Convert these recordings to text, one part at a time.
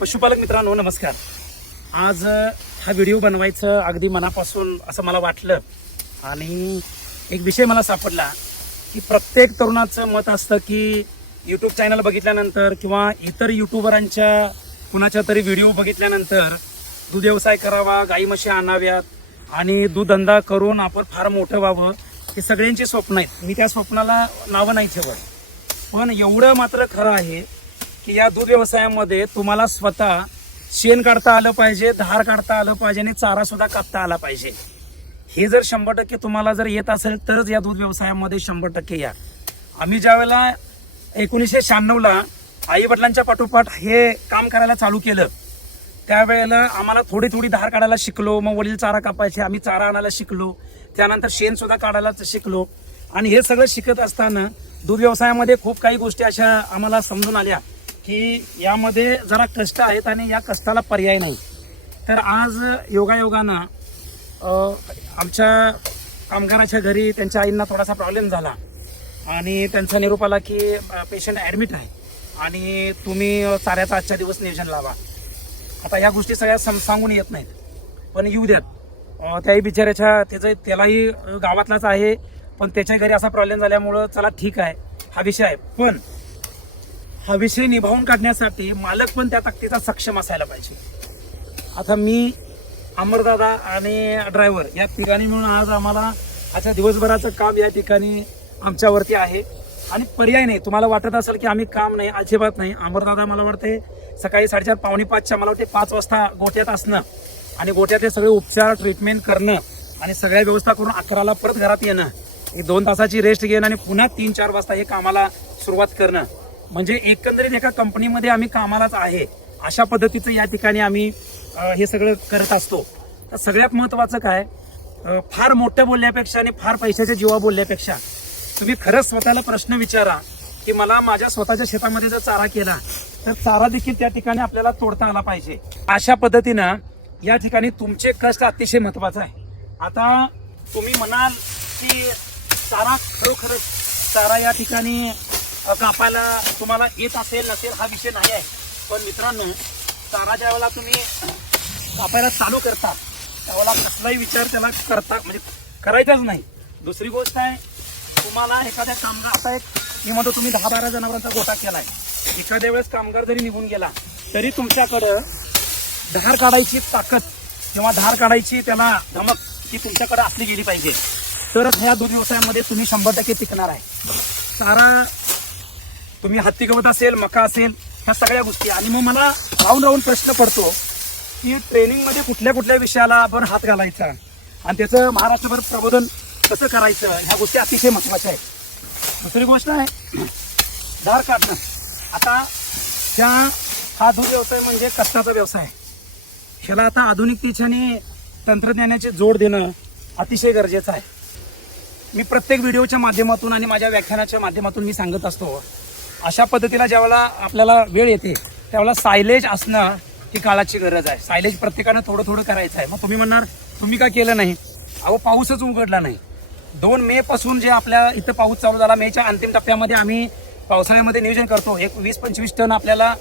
पशुपालक मित्रांनो नमस्कार. आज हा व्हिडिओ बनवायचं अगदी मनापासून असं मला वाटलं. आणि एक विषय मला सापडला की प्रत्येक तरुणाचं मत असतं की यूट्यूब चॅनल बघितल्यानंतर किंवा इतर युट्यूबरांच्या कुणाच्या तरी व्हिडिओ बघितल्यानंतर दूध व्यवसाय करावा गाई म्हशी आणाव्यात आणि दूधधंदा करून आपण फार मोठं व्हावं हे सगळ्यांची स्वप्न आहेत. मी त्या स्वप्नाला नावं नाही ठेवत. पण एवढं मात्र खरं आहे की या दूध व्यवसायामध्ये तुम्हाला स्वतः शेण काढता आलं पाहिजे धार काढता आलं पाहिजे आणि चारा सुद्धा कापता आला पाहिजे. हे जर शंभर टक्के तुम्हाला जर येत असेल तरच या दूध व्यवसायामध्ये शंभर टक्के या. आम्ही ज्या वेळेला एकोणीसशे शहाण्णवला आई वडिलांच्या पाठोपाठ हे काम करायला चालू केलं त्यावेळेला आम्हाला थोडी थोडी धार काढायला शिकलो मग वडील चारा कापायचे आम्ही चारा आणायला शिकलो त्यानंतर शेणसुद्धा काढायला शिकलो आणि हे सगळं शिकत असताना दूध व्यवसायामध्ये खूप काही गोष्टी अशा आम्हाला समजून आल्या. की यामध्ये जरा कष्ट आहेत आणि या कष्टाला पर्याय नाही. तर आज योगायोगानं आमच्या कामगाराच्या घरी त्यांच्या आईंना थोडासा प्रॉब्लेम झाला. आणि त्यांचा निरोप आला की पेशंट ॲडमिट आहे. आणि तुम्ही चाऱ्याचा आजच्या दिवस नियोजन लावा. आता या गोष्टी सगळ्या सम सांगून येत नाहीत. पण येऊ द्यात. त्याही बिचाऱ्याच्या त्याचं त्यालाही गावातलाच आहे. पण त्याच्या घरी असा प्रॉब्लेम झाल्यामुळं चला ठीक आहे. हा विषय आहे. पण हा विषय निभावून काढण्यासाठी मालक पण त्या ताकदीचा सक्षम असायला पाहिजे. आता मी अमरदादा आणि ड्रायव्हर या तिघांनी मिळून आज आम्हाला आजच्या दिवसभराचं काम या ठिकाणी आमच्यावरती आहे. आणि पर्याय नाही. तुम्हाला वाटत असेल की आम्ही काम नाही अजिबात नाही. अमरदादा मला वाटते सकाळी साडेचार पावणे पाचच्या मला वाटते पाच वाजता गोट्यात असणं आणि गोट्यातले सगळे उपचार ट्रीटमेंट करणं आणि सगळ्या व्यवस्था करून अकराला परत घरात येणं एक दोन तासाची रेस्ट घेणं आणि पुन्हा तीन चार वाजता हे कामाला सुरुवात करणं. म्हणजे एकंदरीत एका कंपनीमध्ये आम्ही कामालाच आहे अशा पद्धतीचं या ठिकाणी आम्ही हे सगळं करत असतो. तर सगळ्यात महत्त्वाचं काय? फार मोठं बोलण्यापेक्षा आणि फार पैशाच्या जीवा बोलण्यापेक्षा तुम्ही खरंच स्वतःला प्रश्न विचारा की मला माझ्या स्वतःच्या शेतामध्ये जर चारा केला तर चारा देखील त्या ठिकाणी आपल्याला तोडता आला पाहिजे. अशा पद्धतीनं या ठिकाणी तुमचे कष्ट अतिशय महत्वाचं आहे. आता तुम्ही म्हणाल की चारा खरोखरच चारा या ठिकाणी कापायला तुम्हाला येत असेल नसेल हा विषय नाही आहे. पण मित्रांनो चारा ज्या वेळेला तुम्ही कापायला चालू करता त्यावेळेला कसलाही विचार त्याला करता म्हणजे करायचाच नाही. दुसरी गोष्ट आहे तुम्हाला एखाद्या कामगार आता एक मी म्हणतो तुम्ही दहा बारा जनावरांचा गोटा केलाय. एखाद्या वेळेस कामगार जरी निघून गेला तरी तुमच्याकडं धार काढायची ताकद किंवा धार काढायची त्याला धमक ती तुमच्याकडे असली गेली पाहिजे. तरच ह्या दूध व्यवसायामध्ये तुम्ही शंभर टक्के टिकणार आहे. चारा तुम्ही हत्ती गवत असेल मका असेल ह्या सगळ्या गोष्टी. आणि मग मला राहून राहून प्रश्न पडतो की ट्रेनिंगमध्ये कुठल्या कुठल्या विषयाला आपण हात घालायचा? आणि त्याचं महाराष्ट्रभर प्रबोधन कसं करायचं? ह्या गोष्टी अतिशय महत्त्वाच्या आहेत. दुसरी गोष्ट आहे धार काढणं. आता त्या हा दूध व्यवसाय म्हणजे कष्टाचा व्यवसाय. ह्याला आता आधुनिकतेच्या आणि तंत्रज्ञानाची जोड देणं अतिशय गरजेचं आहे. मी प्रत्येक व्हिडिओच्या माध्यमातून आणि माझ्या व्याख्यानाच्या माध्यमातून मी सांगत असतो. अशा पद्धतीला ज्यावेळेला आपल्याला वेळ येते त्यावेळेला सायलेज असणं ही काळाची गरज आहे. सायलेज प्रत्येकानं थोडं थोडं करायचं आहे. मग तुम्ही म्हणणार तुम्ही का केलं नाही? अहो पाऊसच उघडला नाही. दोन मे पासून जे आपल्या इथं पाऊस चालू झाला मेच्या अंतिम टप्प्यामध्ये आम्ही पावसाळ्यामध्ये नियोजन करतो. एक वीस पंचवीस टन आपल्याला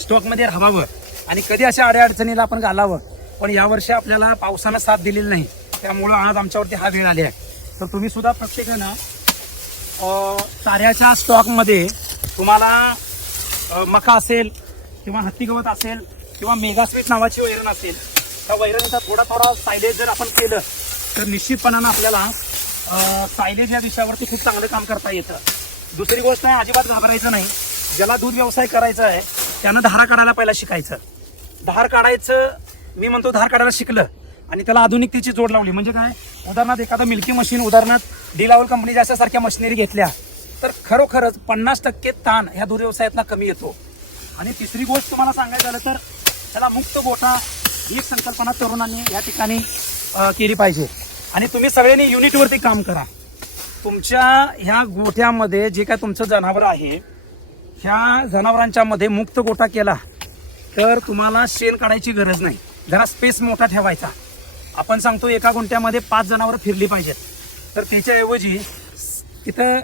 स्टॉकमध्ये राहावं आणि कधी अशा अडचणीला आपण घालावं. पण यावर्षी आपल्याला पावसानं साथ दिलेली नाही. त्यामुळं आज आमच्यावरती हा वेळ आली आहे. तर तुम्ही सुद्धा प्रत्येकानं ताऱ्याच्या स्टॉकमध्ये तुम्हाला मका असेल किंवा हत्ती गवत असेल किंवा मेगास्वीट नावाची वैरण असेल त्या वैरणचा थोडा थोडा सायलेज जर आपण केलं तर निश्चितपणानं आपल्याला सायलेज या विषयावरती खूप चांगलं काम करता येतं. दुसरी गोष्ट आहे अजिबात घाबरायचं नाही. ज्याला दूध व्यवसाय करायचा आहे त्यानं धारा काढायला पहिला शिकायचं. धार काढायचं मी म्हणतो धार काढायला शिकलं आणि त्याला आधुनिकतेची जोड लावली. म्हणजे काय? उदाहरणार्थ एखादं मिल्की मशीन उदाहरणार्थ डी लावल कंपनी सारख्या मशिनरी घेतल्या तर खरोखरच पन्नास टक्के ताण ह्या दुर्व्यवसायातला कमी येतो. आणि तिसरी गोष्ट तुम्हाला सांगायचं झालं तर त्याला मुक्त गोठा ही एक संकल्पना तरुणांनी या ठिकाणी केली पाहिजे. आणि तुम्ही सगळ्यांनी युनिटवरती काम करा. तुमच्या ह्या गोठ्यामध्ये जे काय तुमचं जनावर आहे ह्या जनावरांच्या मध्ये मुक्त गोठा केला तर तुम्हाला शेण काढायची गरज नाही. जरा स्पेस मोठा ठेवायचा. आपण सांगतो एका गुंठ्यामध्ये पाच जनावरं फिरली पाहिजेत. तर त्याच्याऐवजी तिथं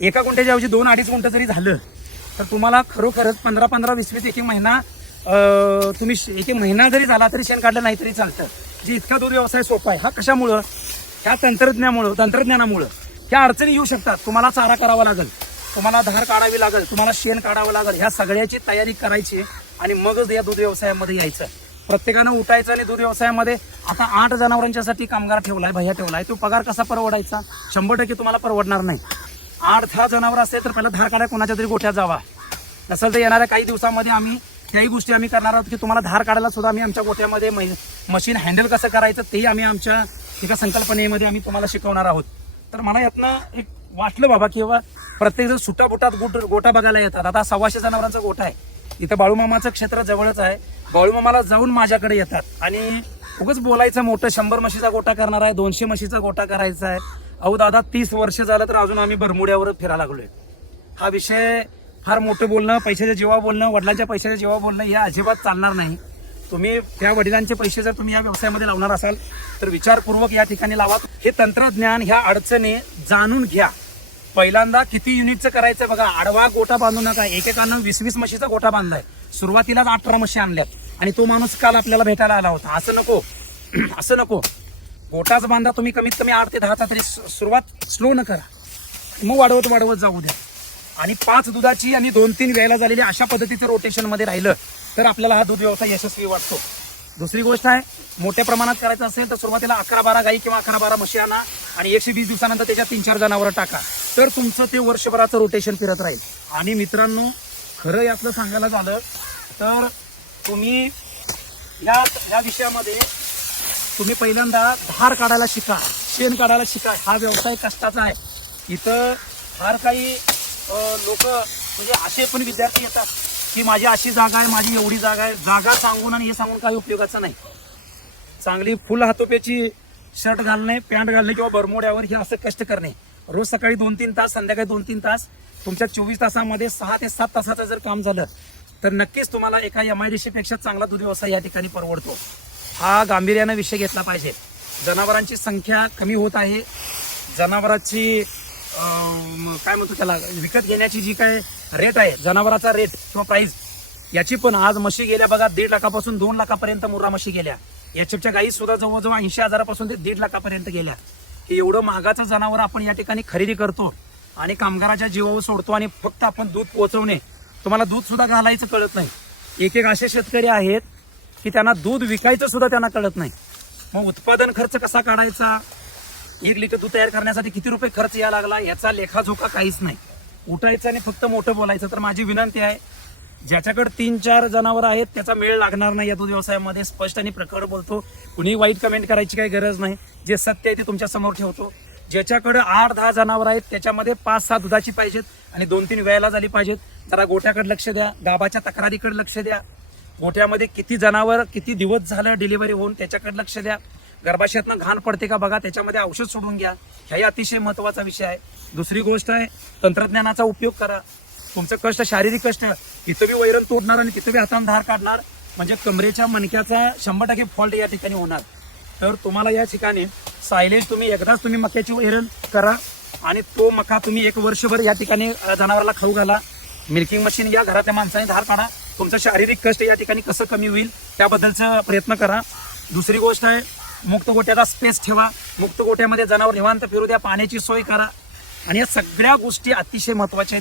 एका गुंठ्याच्या ऐवजी दोन अडीच गुंठ जरी झालं तर तुम्हाला खरोखरच पंधरा पंधरा वीस वीस एक महिना तुम्ही एक महिना जरी झाला तरी शेण काढलं नाही तरी चालतं. जे इतका दूर व्यवसाय सोपा आहे हा कशामुळं? ह्या तंत्रज्ञामुळं तंत्रज्ञानामुळं. ह्या अडचणी येऊ शकतात. तुम्हाला चारा करावा लागेल. तुम्हाला धार काढावी लागेल. तुम्हाला शेण काढावं लागेल. ह्या सगळ्याची तयारी करायची आणि मगच या दूध व्यवसायामध्ये यायचं. प्रत्येकानं उठायचं आणि दूध व्यवसायामध्ये आता आठ जनावरांच्यासाठी कामगार ठेवलाय भैया ठेवलाय. तो पगार कसा परवडायचा? शंभर टक्के तुम्हाला परवडणार नाही. आठ दहा जनावर असेल तर पहिला धार काढा कोणाच्या तरी गोठ्यात जावा. नसेल तर येणाऱ्या काही दिवसामध्ये आम्ही त्याही गोष्टी आम्ही करणार आहोत की तुम्हाला धार काढायला सुद्धा आम्ही आमच्या गोठ्यामध्ये मशीन हँडल कसं करायचं तेही आम्ही आमच्या एका संकल्पनेमध्ये आम्ही तुम्हाला शिकवणार आहोत. तर मला यातनं एक वाटलं बाबा की बाबा प्रत्येक सुटाबुटात गोट गोटा बघायला येतात. आता सव्वाशे जनावरांचा गोठा आहे. इथं बाळूमामाचं क्षेत्र जवळच आहे. बाळूमामाला जाऊन माझ्याकडे येतात. आणि उगच बोलायचं मोठं शंभर म्हशीचा गोटा करणार आहे दोनशे म्हशीचा गोटा करायचा आहे. अहो दादा तीस वर्ष झालं तर अजून आम्ही बरमुड्यावर फिरायला लागलोय. हा विषय फार मोठं बोलणं पैशाच्या जेव्हा बोलणं वडिलांच्या पैशाच्या जेव्हा बोलणं हे अजिबात चालणार नाही. तुम्ही त्या वडिलांचे पैसे जर तुम्ही या व्यवसायामध्ये लावणार असाल तर विचारपूर्वक या ठिकाणी लावा. हे तंत्रज्ञान ह्या अडचणी जाणून घ्या. पहिल्यांदा किती युनिटचं करायचं बघा आडवा गोठा बांधू नका. एकेकानं वीस वीस म्हशीचा गोठा बांधलाय. सुरुवातीलाच अठरा म्हशी आणल्यात. आणि तो माणूस काल आपल्याला भेटायला आला होता. असं नको. असं नको. गोटाच बांधा तुम्ही कमीत कमी आठ ते दहाचा तरी सुरुवात स्लो न करा. मग वाढवत वाढवत जाऊ द्या. आणि पाच दुधाची आणि दोन तीन वेळेला झालेली अशा पद्धतीचं रोटेशनमध्ये राहिलं तर आपल्याला हा दूध व्यवसाय यशस्वी वाटतो. दुसरी गोष्ट आहे मोठ्या प्रमाणात करायचं असेल तर सुरुवातीला अकरा बारा गाई किंवा अकरा बारा म्हशी आणा आणि एकशे वीस दिवसानंतर त्याच्या तीन चार जनावरं टाका. तर तुमचं ते वर्षभराचं रोटेशन फिरत राहील. आणि मित्रांनो खरं यातलं सांगायला झालं तर तुम्ही या या विषयामध्ये तुम्ही पहिल्यांदा धार काढायला शिका शेण काढायला शिका. हा व्यवसाय कष्टाचा आहे. इथं फार काही लोक म्हणजे असे पण विद्यार्थी येतात की माझी अशी जागा आहे माझी एवढी जागा आहे. जागा सांगून आणि हे सांगून काही उपयोगाचं नाही. चांगली फुल हातोप्याची शर्ट घालणे पॅन्ट घालणे किंवा बरमोड्यावर हे असं कष्ट करणे. रोज सकाळी दोन तीन तास संध्याकाळी दोन तीन तास तुमच्या चोवीस तासामध्ये सहा ते सात तासाचं जर काम झालं तर नक्कीच तुम्हाला एका एम आय चांगला दूध व्यवसाय या ठिकाणी परवडतो. हा गांभीर्यानं विषय घेतला पाहिजे. जनावरांची संख्या कमी होत आहे. जनावरांची काय म्हणतो त्याला? विकत घेण्याची जी काय रेट आहे जनावराचा रेट किंवा प्राईस याची पण आज म्हशी गेल्या बघा दीड लाखापासून दोन लाखापर्यंत मुर्रा म्हशी गेल्या. याच्या गाई सुद्धा जवळजवळ ऐंशी हजारापासून ते दीड लाखापर्यंत गेल्या. हे एवढं महागाचं जनावर आपण या ठिकाणी खरेदी करतो आणि कामगाराच्या जीवावर सोडतो आणि फक्त आपण दूध पोहोचवणे तुम्हाला दूध सुद्धा घालायचं कळत नाही. एक एक असे शेतकरी आहेत की त्यांना दूध विकायचं सुद्धा त्यांना कळत नाही. मग उत्पादन खर्च कसा काढायचा? एक लिटर दूध तयार करण्यासाठी किती रुपये खर्च यायला लागला? याचा लेखाजोखा काहीच नाही. उठायचं आणि फक्त मोठं बोलायचं तर माझी विनंती आहे ज्याच्याकडे तीन चार जनावर आहेत त्याचा मेळ लागणार नाही या दूध व्यवसायामध्ये. स्पष्ट आणि प्रकट बोलतो. कुणी वाईट कमेंट करायची काही गरज नाही. जे सत्य आहे ते तुमच्यासमोर ठेवतो. ज्याच्याकडे आठ दहा जनावर आहेत त्याच्यामध्ये पाच सहा दुधाची पाहिजेत आणि दोन तीन वेळेला झाली पाहिजेत. जरा गोठ्याकडे लक्ष द्या. गाबाच्या तक्रारीकडे लक्ष द्या. गोठ्यामध्ये किती जनावर किती दिवस झालं डिलिव्हरी होऊन त्याच्याकडे लक्ष द्या. गर्भाशयातनं घाण पडते का बघा त्याच्यामध्ये औषध सोडून घ्या. ह्याही अतिशय महत्त्वाचा विषय आहे. दुसरी गोष्ट आहे तंत्रज्ञानाचा उपयोग करा. तुमचं कष्ट शारीरिक कष्ट तिथं बी वैरण तोडणार आणि तिथं बी हातानं धार काढणार म्हणजे कमरेच्या मणक्याचा शंभर टक्के फॉल्ट या ठिकाणी होणार. तर तुम्हाला या ठिकाणी सायलेज तुम्ही एकदाच तुम्ही मक्याची वैरण करा आणि तो मका तुम्ही एक वर्षभर या ठिकाणी जनावराला खाऊ घाला. मिल्किंग मशीन या घरातल्या माणसाने धार काढा. तुमचं शारीरिक कष्ट या ठिकाणी कसं कमी होईल त्याबद्दलचा प्रयत्न करा. दुसरी गोष्ट आहे मुक्त गोट्याचा स्पेस ठेवा. मुक्त गोट्यामध्ये जनावर निवांत फिरू द्या पाण्याची सोय करा. आणि या सगळ्या गोष्टी अतिशय महत्त्वाच्या आहेत.